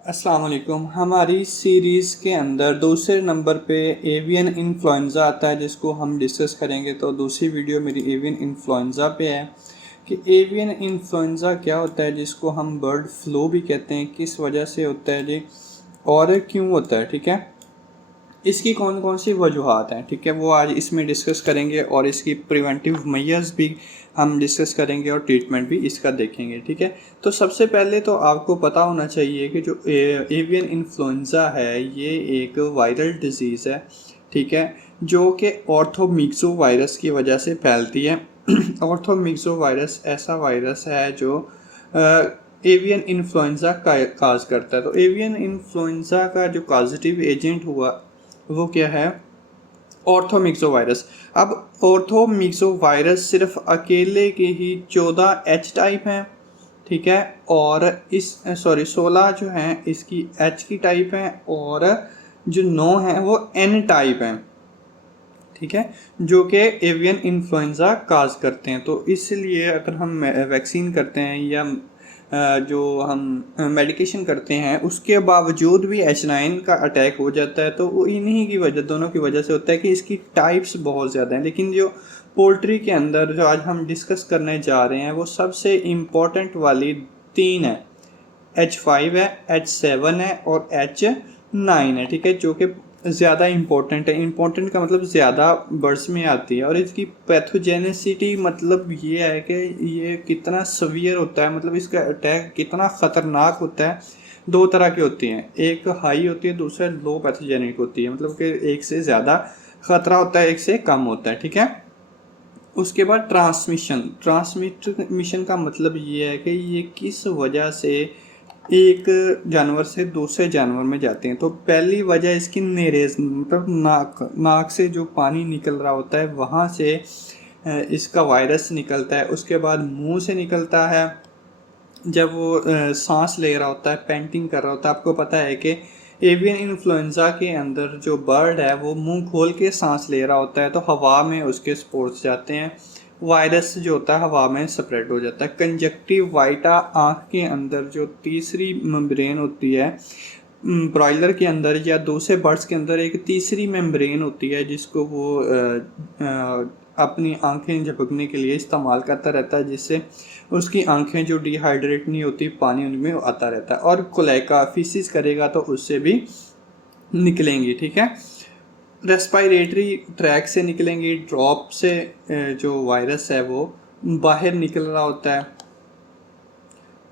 अस्सलाम वालेकुम। हमारी सीरीज़ के अंदर दूसरे नंबर पे एवियन इन्फ्लुएंज़ा आता है, जिसको हम डिस्कस करेंगे। तो दूसरी वीडियो मेरी एवियन इन्फ्लुएंज़ा पे है कि एवियन इन्फ्लुएंज़ा क्या होता है, जिसको हम बर्ड फ्लू भी कहते हैं, किस वजह से होता है जी और क्यों होता है। ठीक है, इसकी कौन कौन सी वजूहात हैं, ठीक है, वो आज इसमें डिस्कस करेंगे और इसकी प्रिवेंटिव मेजर्स भी हम डिस्कस करेंगे और ट्रीटमेंट भी इसका देखेंगे। ठीक है, तो सबसे पहले तो आपको पता होना चाहिए कि जो एवियन इन्फ्लुएंज़ा है ये एक वायरल डिजीज़ है। ठीक है, जो कि ऑर्थोमिक्सो वायरस की वजह से फैलती है। ऑर्थोमिक्सो वायरस ऐसा वायरस है जो एवियन इन्फ्लुएंज़ा का काज करता है। तो एवियन इन्फ्लुएंज़ा का जो पॉजिटिव एजेंट हुआ वो क्या है, ऑर्थोमिक्सो वायरस। अब ऑर्थोमिक्सो वायरस सिर्फ अकेले के ही 14 एच टाइप हैं। ठीक है, और 16 जो हैं इसकी एच की टाइप हैं और जो 9 हैं वो एन टाइप हैं। ठीक है, जो कि एवियन इन्फ्लुएंज़ा काज करते हैं। तो इसलिए अगर हम वैक्सीन करते हैं या जो हम मेडिकेशन करते हैं उसके बावजूद भी H9 का अटैक हो जाता है, तो वो इन्हीं की वजह, दोनों की वजह से होता है कि इसकी टाइप्स बहुत ज़्यादा हैं। लेकिन जो पोल्ट्री के अंदर जो आज हम डिस्कस करने जा रहे हैं वो सबसे इम्पोर्टेंट वाली 3 है, H5 है, H7 है और H9 है। ठीक है, जो कि ज़्यादा इम्पोर्टेंट है। इम्पोर्टेंट का मतलब ज़्यादा बर्ड्स में आती है। और इसकी पैथोजेनिसिटी मतलब ये है कि ये कितना सवियर होता है, मतलब इसका अटैक कितना ख़तरनाक होता है। दो तरह की होती हैं, एक हाई होती है, दूसरा लो पैथोजेनिक होती है, मतलब कि एक से ज़्यादा ख़तरा होता है, एक से कम होता है। ठीक है, उसके बाद ट्रांसमिशन का मतलब ये है कि ये किस वजह से एक जानवर से दूसरे जानवर में जाते हैं। तो पहली वजह इसकी नेरेज, मतलब नाक से जो पानी निकल रहा होता है वहाँ से इसका वायरस निकलता है। उसके बाद मुंह से निकलता है, जब वो सांस ले रहा होता है, पेंटिंग कर रहा होता है। आपको पता है कि एवियन इन्फ्लुएंज़ा के अंदर जो बर्ड है वो मुंह खोल के सांस ले रहा होता है, तो हवा में उसके स्पोर्स जाते हैं, वायरस जो होता है हवा में स्प्रेड हो जाता है। कंजक्टिव वाइटा, आँख के अंदर जो तीसरी मेम्ब्रेन होती है, ब्रॉयलर के अंदर या दूसरे बर्ड्स के अंदर एक तीसरी मेम्ब्रेन होती है जिसको वो अपनी आंखें झपकने के लिए इस्तेमाल करता रहता है, जिससे उसकी आंखें जो डिहाइड्रेट नहीं होती, पानी उनमें आता रहता है। और कोलेका फिसिस करेगा तो उससे भी निकलेंगी। ठीक है, रेस्पायरेटरी ट्रैक से निकलेंगी, ड्रॉप से जो वायरस है वो बाहर निकल रहा होता है।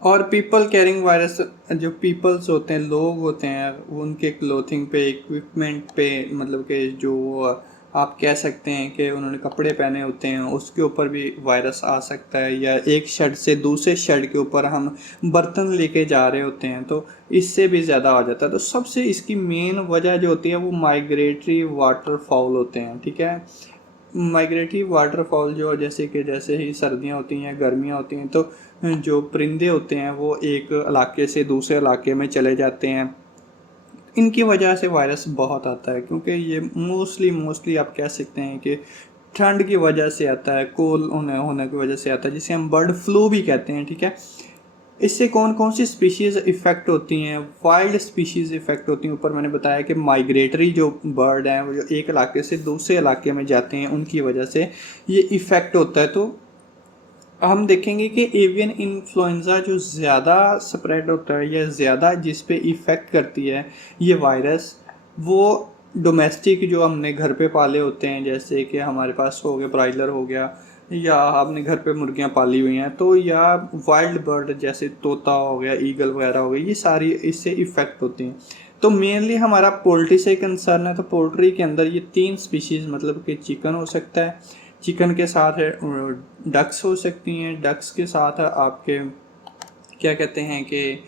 और पीपल कैरिंग वायरस, जो पीपल्स होते हैं, लोग होते हैं, उनके क्लोथिंग पे, इक्विपमेंट पे, मतलब कि जो आप कह सकते हैं कि उन्होंने कपड़े पहने होते हैं उसके ऊपर भी वायरस आ सकता है। या एक शेड से दूसरे शेड के ऊपर हम बर्तन लेके जा रहे होते हैं तो इससे भी ज़्यादा आ जाता है। तो सबसे इसकी मेन वजह जो होती है वो माइग्रेटरी वाटरफाउल होते हैं। ठीक है, माइग्रेटरी वाटरफॉल जो जैसे ही सर्दियाँ होती हैं, गर्मियाँ होती हैं, तो जो परिंदे होते हैं वो एक इलाके से दूसरे इलाके में चले जाते हैं। इनकी वजह से वायरस बहुत आता है, क्योंकि ये मोस्टली आप कह सकते हैं कि ठंड की वजह से आता है, कोल्ड होने की वजह से आता है, जिसे हम बर्ड फ्लू भी कहते हैं। ठीक है, इससे कौन कौन सी स्पीशीज़ इफ़ेक्ट होती हैं, वाइल्ड स्पीशीज़ इफ़ेक्ट होती हैं। ऊपर मैंने बताया कि माइग्रेटरी जो बर्ड हैं वो जो एक इलाके से दूसरे इलाके में जाते हैं, उनकी वजह से ये इफ़ेक्ट होता है। तो हम देखेंगे कि एवियन इन्फ्लुएंज़ा जो ज़्यादा स्प्रेड होता है या ज़्यादा जिस पे इफ़ेक्ट करती है ये वायरस, वो डोमेस्टिक जो हमने घर पे पाले होते हैं, जैसे कि हमारे पास हो गया ब्रॉयलर हो गया, या आपने घर पे मुर्गियां पाली हुई हैं, तो या वाइल्ड बर्ड जैसे तोता हो गया, ईगल वगैरह हो गई, ये सारी इससे इफ़ेक्ट होती हैं। तो मेनली हमारा पोल्ट्री से कंसर्न है। तो पोल्ट्री के अंदर ये 3 स्पीशीज़, मतलब कि चिकन हो सकता है, चिकन के साथ है डक्स हो सकती हैं, डक्स के साथ आपके क्या कहते हैं कि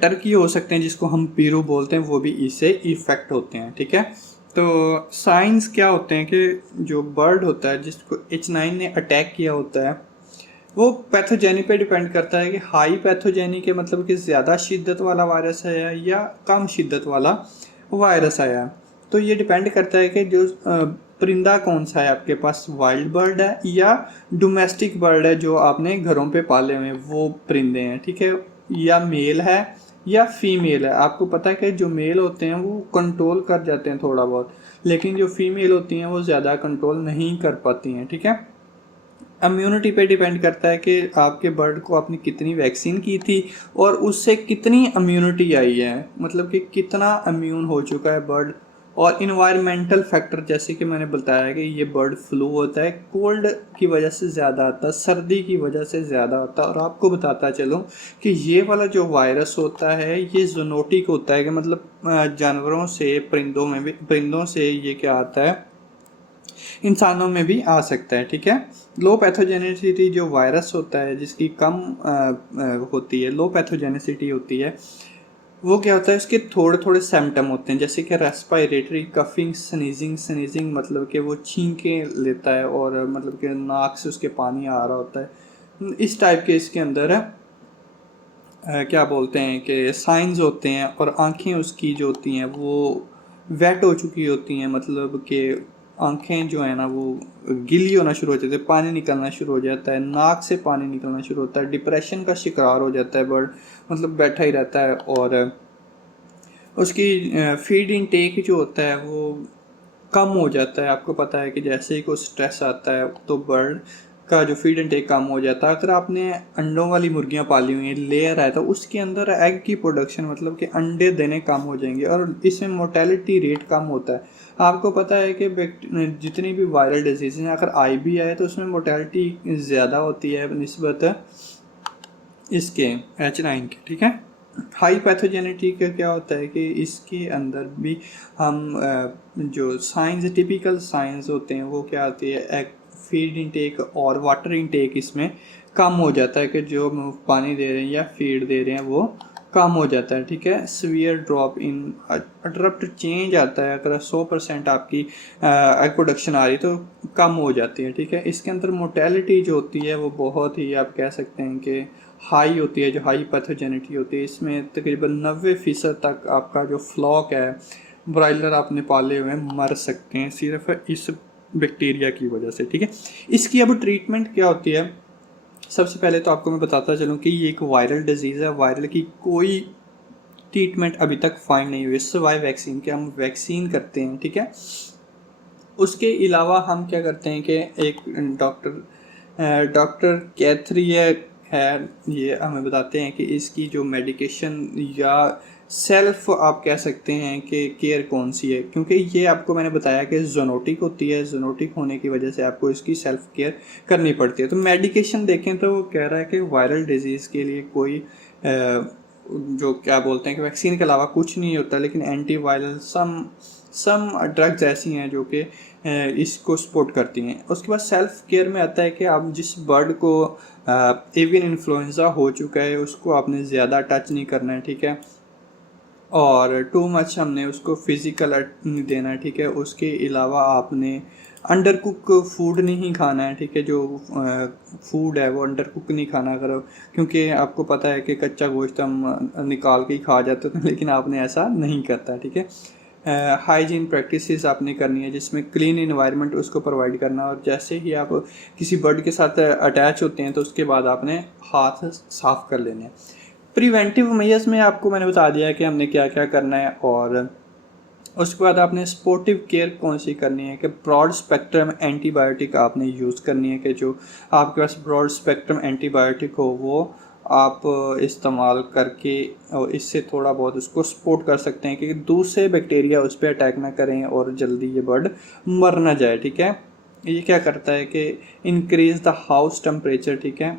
टर्की हो सकते हैं, जिसको हम पीरू बोलते हैं, वो भी इससे इफ़ेक्ट होते हैं। ठीक है, तो साइंस क्या होते हैं कि जो बर्ड होता है जिसको H9 ने अटैक किया होता है वो पैथोजेनी पे डिपेंड करता है कि हाई पैथोजेनी के मतलब कि ज़्यादा शिद्दत वाला वायरस है या कम शिद्दत वाला वायरस आया है। तो ये डिपेंड करता है कि जो परिंदा कौन सा है आपके पास, वाइल्ड बर्ड है या डोमेस्टिक बर्ड है जो आपने घरों पे पाले हुए हैं वो परिंदे हैं। ठीक है, या मेल है या फीमेल है। आपको पता है कि जो मेल होते हैं वो कंट्रोल कर जाते हैं थोड़ा बहुत, लेकिन जो फीमेल होती हैं वो ज़्यादा कंट्रोल नहीं कर पाती हैं, ठीक है। इम्यूनिटी पे डिपेंड करता है कि आपके बर्ड को आपने कितनी वैक्सीन की थी और उससे कितनी इम्यूनिटी आई है, मतलब कि कितना इम्यून हो चुका है बर्ड। और इन्वायरमेंटल फैक्टर, जैसे कि मैंने बताया कि ये बर्ड फ्लू होता है, कोल्ड की वजह से ज़्यादा आता है, सर्दी की वजह से ज़्यादा होता है। और आपको बताता चलूँ कि ये वाला जो वायरस होता है ये जूनोटिक होता है, कि मतलब जानवरों से, परिंदों से ये क्या आता है, इंसानों में भी आ सकता है, ठीक है। लो पैथोजेनिसिटी जो वायरस होता है जिसकी कम होती है, लो पैथोजेनिसिटी होती है, वो क्या होता है, इसके थोड़े थोड़े सिम्टम होते हैं, जैसे कि रेस्पिरेटरी, कफिंग, स्नीजिंग मतलब कि वो छींके लेता है और मतलब कि नाक से उसके पानी आ रहा होता है, इस टाइप के इसके अंदर है क्या बोलते हैं कि साइंस होते हैं। और आंखें उसकी जो होती हैं वो वेट हो चुकी होती हैं, मतलब कि आंखें जो है ना वो गीली होना शुरू हो जाती है, पानी निकलना शुरू हो जाता है, नाक से पानी निकलना शुरू होता है, डिप्रेशन का शिकार हो जाता है बर्ड, मतलब बैठा ही रहता है। और उसकी फीड इनटेक जो होता है वो कम हो जाता है। आपको पता है कि जैसे ही कोई स्ट्रेस आता है तो बर्ड का जो फीड इनटेक कम हो जाता है। अगर आपने अंडों वाली मुर्गियां पाली हुई हैं, लेयर है, तो उसके अंदर एग की प्रोडक्शन, मतलब कि अंडे देने कम हो जाएंगे और इसमें मोर्टेलिटी रेट कम होता है। आपको पता है कि जितनी भी वायरल डिजीज़ हैं, अगर आई भी आए तो उसमें मोर्टेलिटी ज़्यादा होती है निस्बत इसके H9 के, ठीक है। हाई पैथोजेनिटी का क्या होता है कि इसके अंदर भी हम जो साइंस, टिपिकल साइंस होते हैं वो क्या आती है, एक फीड इनटेक और वाटर इनटेक इसमें कम हो जाता है, कि जो पानी दे रहे हैं या फीड दे रहे हैं वो कम हो जाता है, ठीक है। Severe drop in abrupt change आता है, अगर 100% आपकी एग प्रोडक्शन आ रही तो कम हो जाती है, ठीक है। इसके अंदर मोर्टेलिटी जो होती है वो बहुत ही, आप कह सकते हैं कि हाई होती है, जो हाई पैथोजेनिटी होती है। इसमें तकरीबन 90% तक आपका जो फ्लॉक है, ब्रायलर आपने पाले हुए मर सकते हैं सिर्फ इस बैक्टीरिया की वजह से, ठीक है। इसकी अब ट्रीटमेंट क्या होती है, सबसे पहले तो आपको मैं बताता चलूँ कि ये एक वायरल डिजीज़ है। वायरल की कोई ट्रीटमेंट अभी तक फाइंड नहीं हुई सिवाय वैक्सीन के। हम वैक्सीन करते हैं, ठीक है। उसके अलावा हम क्या करते हैं कि एक डॉक्टर कैथरी है, ये हमें बताते हैं कि इसकी जो मेडिकेशन या सेल्फ आप कह सकते हैं कि केयर कौन सी है, क्योंकि ये आपको मैंने बताया कि जोनोटिक होती है, जोनोटिक होने की वजह से आपको इसकी सेल्फ केयर करनी पड़ती है। तो मेडिकेशन देखें तो वो कह रहा है कि वायरल डिजीज़ के लिए कोई जो क्या बोलते हैं कि वैक्सीन के अलावा कुछ नहीं होता, लेकिन एंटीवायरल सम ड्रग्स ऐसी हैं जो कि इसको सपोर्ट करती हैं। उसके बाद सेल्फ केयर में आता है कि आप जिस बर्ड को एवियन इन्फ्लुएंजा हो चुका है उसको आपने ज़्यादा टच नहीं करना है, ठीक है। और टू मच हमने उसको फिज़िकल नहीं देना है, ठीक है। उसके अलावा आपने अंडर कुक फूड नहीं खाना है, ठीक है। जो फूड है वो अंडर कुक नहीं खाना, अगर, क्योंकि आपको पता है कि कच्चा गोश्त हम निकाल के ही खा जाते हैं, लेकिन आपने ऐसा नहीं करता, ठीक है। हाइजीन प्रैक्टिसेस आपने करनी है जिसमें क्लीन इन्वायरमेंट उसको प्रोवाइड करना, और जैसे ही आप किसी बर्ड के साथ अटैच होते हैं तो उसके बाद आपने हाथ साफ कर लेने हैं। प्रिवेंटिव मेजर्स में आपको मैंने बता दिया कि हमने क्या क्या करना है। और उसके बाद आपने स्पोर्टिव केयर कौन सी करनी है कि ब्रॉड स्पेक्ट्रम एंटीबायोटिक आपने यूज़ करनी है, कि जो आपके पास ब्रॉड स्पेक्ट्रम एंटीबायोटिक हो वो आप इस्तेमाल करके और इससे थोड़ा बहुत उसको सपोर्ट कर सकते हैं कि दूसरे बैक्टीरिया उस पर अटैक ना करें और जल्दी ये बर्ड मर ना जाए, ठीक है। ये क्या करता है कि इंक्रीज़ द हाउस टेम्परेचर, ठीक है।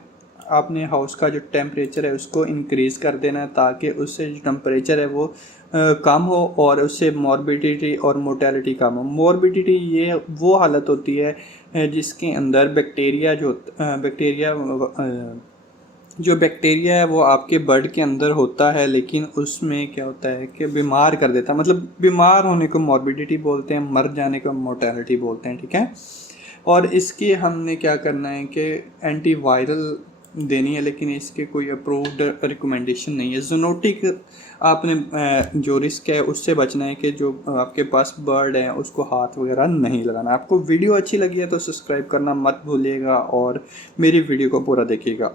आपने हाउस का जो टेम्परेचर है उसको इंक्रीज़ कर देना है ताकि उससे जो टेम्परेचर है वो कम हो और उससे मॉर्बिडिटी और मोर्टेलिटी कम हो। मॉर्बिडिटी ये वो हालत होती है जिसके अंदर बैक्टीरिया है वो आपके बर्ड के अंदर होता है, लेकिन उसमें क्या होता है कि बीमार कर देता है। मतलब बीमार होने को मॉर्बिडिटी बोलते हैं, मर जाने को मोर्टेलिटी बोलते हैं, ठीक है। और इसकी हमने क्या करना है कि एंटीवायरल देनी है, लेकिन इसके कोई अप्रूव्ड रिकमेंडेशन नहीं है। जूनोटिक आपने जो रिस्क है उससे बचना है कि जो आपके पास बर्ड है उसको हाथ वगैरह नहीं लगाना। आपको वीडियो अच्छी लगी है तो सब्सक्राइब करना मत भूलिएगा और मेरी वीडियो को पूरा देखिएगा।